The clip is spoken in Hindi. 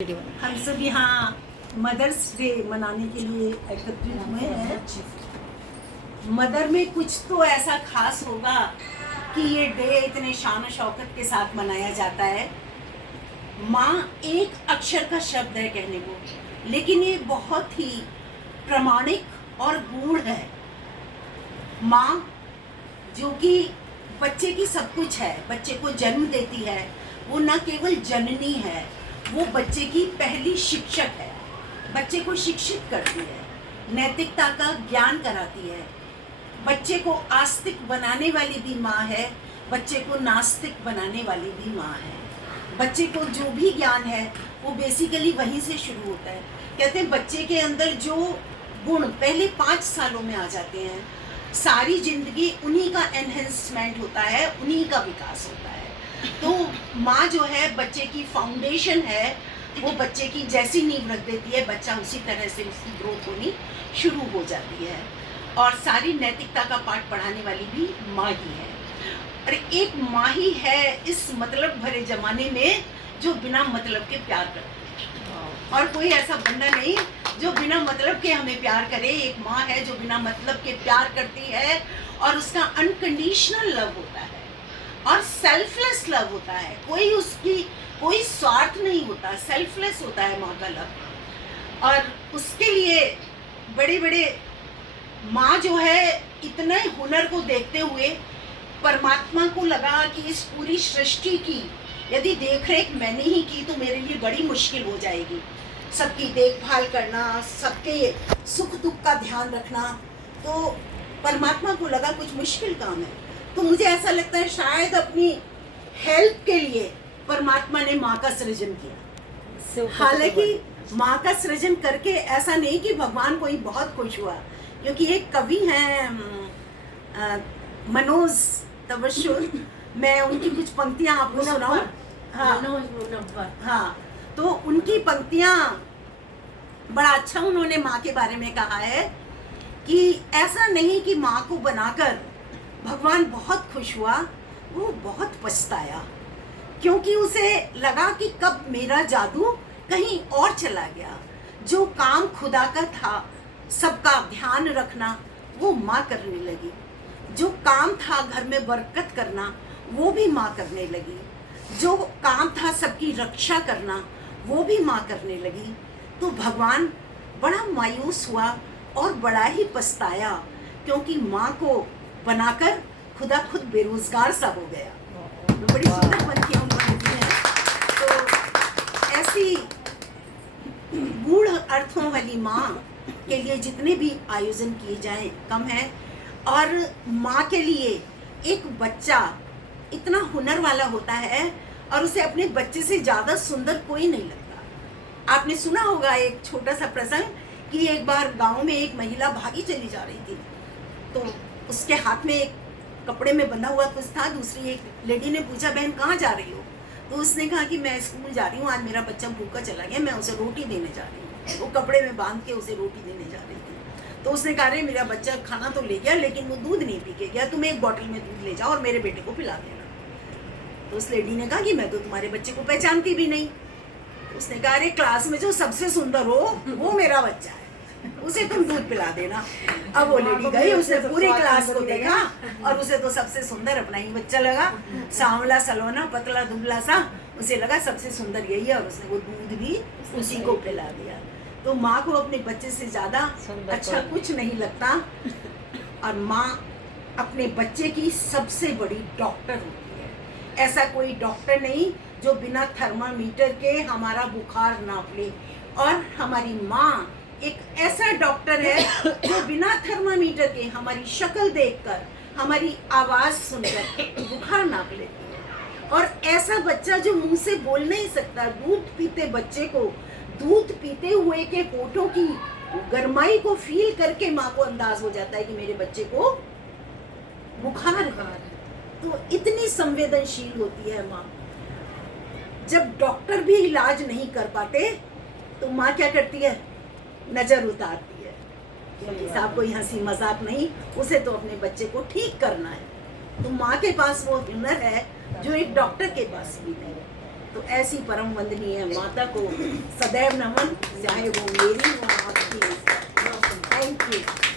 हम सब यहाँ मदर्स डे मनाने के लिए एकत्रित हुए हैं। मदर में कुछ तो ऐसा खास होगा कि ये डे इतने शान और शौकत के साथ मनाया जाता है। माँ एक अक्षर का शब्द है कहने को, लेकिन ये बहुत ही प्रामाणिक और गूढ़ है। माँ जो कि बच्चे की सब कुछ है, बच्चे को जन्म देती है, वो न केवल जननी है, वो बच्चे की पहली शिक्षक है। बच्चे को शिक्षित करती है, नैतिकता का ज्ञान कराती है। बच्चे को आस्तिक बनाने वाली भी माँ है, बच्चे को नास्तिक बनाने वाली भी माँ है। बच्चे को जो भी ज्ञान है वो बेसिकली वहीं से शुरू होता है। कहते हैं बच्चे के अंदर जो गुण पहले 5 सालों में आ जाते हैं, सारी जिंदगी उन्हीं का एनहेंसमेंट होता है, उन्हीं का विकास होता है। तो माँ जो है बच्चे की फाउंडेशन है, वो बच्चे की जैसी नींव रख देती है, बच्चा उसी तरह से उसकी ग्रोथ होनी शुरू हो जाती है। और सारी नैतिकता का पाठ पढ़ाने वाली भी माँ ही है। और एक माँ ही है इस मतलब भरे जमाने में जो बिना मतलब के प्यार करती है, और कोई ऐसा बंदा नहीं जो बिना मतलब के हमें प्यार करे। एक माँ है जो बिना मतलब के प्यार करती है, और उसका अनकंडीशनल लव होता है और सेल्फलेस लव होता है। कोई स्वार्थ नहीं होता, सेल्फलेस होता है माँ का लव। और उसके लिए बड़े बड़े माँ जो है इतने हुनर को देखते हुए परमात्मा को लगा कि इस पूरी सृष्टि की यदि देखरेख मैंने ही की तो मेरे लिए बड़ी मुश्किल हो जाएगी। सबकी देखभाल करना, सबके सुख दुख का ध्यान रखना, तो परमात्मा को लगा कुछ मुश्किल काम है। तो मुझे ऐसा लगता है शायद अपनी हेल्प के लिए परमात्मा ने माँ का सृजन किया। हालांकि माँ का सृजन करके ऐसा नहीं कि भगवान कोई बहुत खुश हुआ, क्योंकि एक कवि हैं मनोज तबस्सुर, मैं उनकी कुछ पंक्तियाँ आपको सुनाऊं। हाँ, तो उनकी पंक्तियाँ बड़ा अच्छा उन्होंने माँ के बारे में कहा है कि ऐसा नहीं कि माँ को बनाकर भगवान बहुत खुश हुआ, वो बहुत पछताया, क्योंकि उसे लगा कि कब मेरा जादू कहीं और चला गया। जो काम खुदा का था, सबका ध्यान रखना, वो माँ करने लगी। जो काम था घर में बरकत करना, वो भी माँ करने लगी। जो काम था सबकी रक्षा करना, वो भी माँ करने लगी। तो भगवान बड़ा मायूस हुआ और बड़ा ही पछताया, क्योंकि माँ को बनाकर खुदा खुद बेरोजगार सा हो गया। तो बड़ी सुंदर पंक्तियां उन्होंने दी हैं। तो ऐसी गूढ़ अर्थों वाली माँ के लिए जितने भी आयोजन किए जाएं कम है। और माँ के लिए एक बच्चा इतना हुनर वाला होता है और उसे अपने बच्चे से ज़्यादा सुंदर कोई नहीं लगता। आपने सुना होगा एक छोटा सा प्रसंग कि एक बार गांव में एक महिला भागी चली जा रही थी, तो उसके हाथ में एक कपड़े में बंधा हुआ कुछ था। दूसरी एक लेडी ने पूछा, बहन कहाँ जा रही हो? तो उसने कहा कि मैं स्कूल जा रही हूँ, आज मेरा बच्चा भूखा चला गया, मैं उसे रोटी देने जा रही हूँ। वो कपड़े में बांध के उसे रोटी देने जा रही थी। तो उसने कहा, अरे मेरा बच्चा खाना तो ले गया लेकिन वो दूध नहीं पी के गया, तुम एक बॉटल में दूध ले जाओ और मेरे बेटे को पिला देना। तो उस लेडी ने कहा कि मैं तो तुम्हारे बच्चे को पहचानती भी नहीं। उसने कहा, अरे क्लास में जो सबसे सुंदर हो वो मेरा बच्चा है, उसे तुम दूध पिला देना। अब वो लेडी गई, उसने पूरी क्लास को देखा और उसे तो सबसे सुंदर अपना ही बच्चा लगा। सांवला सलोना पतला दुबला सा, उसे लगा सबसे सुंदर यही है, और उसने वो दूध भी उसी को पिला दिया। तो माँ को अपने बच्चे से ज़्यादा अच्छा कुछ नहीं लगता, और माँ अपने बच्चे की सबसे बड़ी डॉक्टर होती है। ऐसा कोई डॉक्टर नहीं जो बिना थर्मामीटर के हमारा बुखार नाप ले, और हमारी माँ एक ऐसा डॉक्टर है जो बिना थर्मामीटर के हमारी शक्ल देखकर, हमारी आवाज़ सुनकर बुखार नाप लेती है। और ऐसा बच्चा जो मुंह से बोल नहीं सकता, दूध पीते बच्चे को दूध पीते हुए के होठों की गरमाई को फील करके माँ को अंदाज हो जाता है कि मेरे बच्चे को बुखार है। तो इतनी संवेदनशील होती है माँ। जब डॉक्टर भी इलाज नहीं कर पाते तो माँ क्या करती है? नजर उतारती है, क्योंकि साहब कोई हंसी मजाक नहीं, उसे तो अपने बच्चे को ठीक करना है। तो माँ के पास वो हुनर है जो एक डॉक्टर के पास भी नहीं है। तो ऐसी परम वंदनीय माता को सदैव नमन, चाहे वो मेरी हो आपकी। Thank you.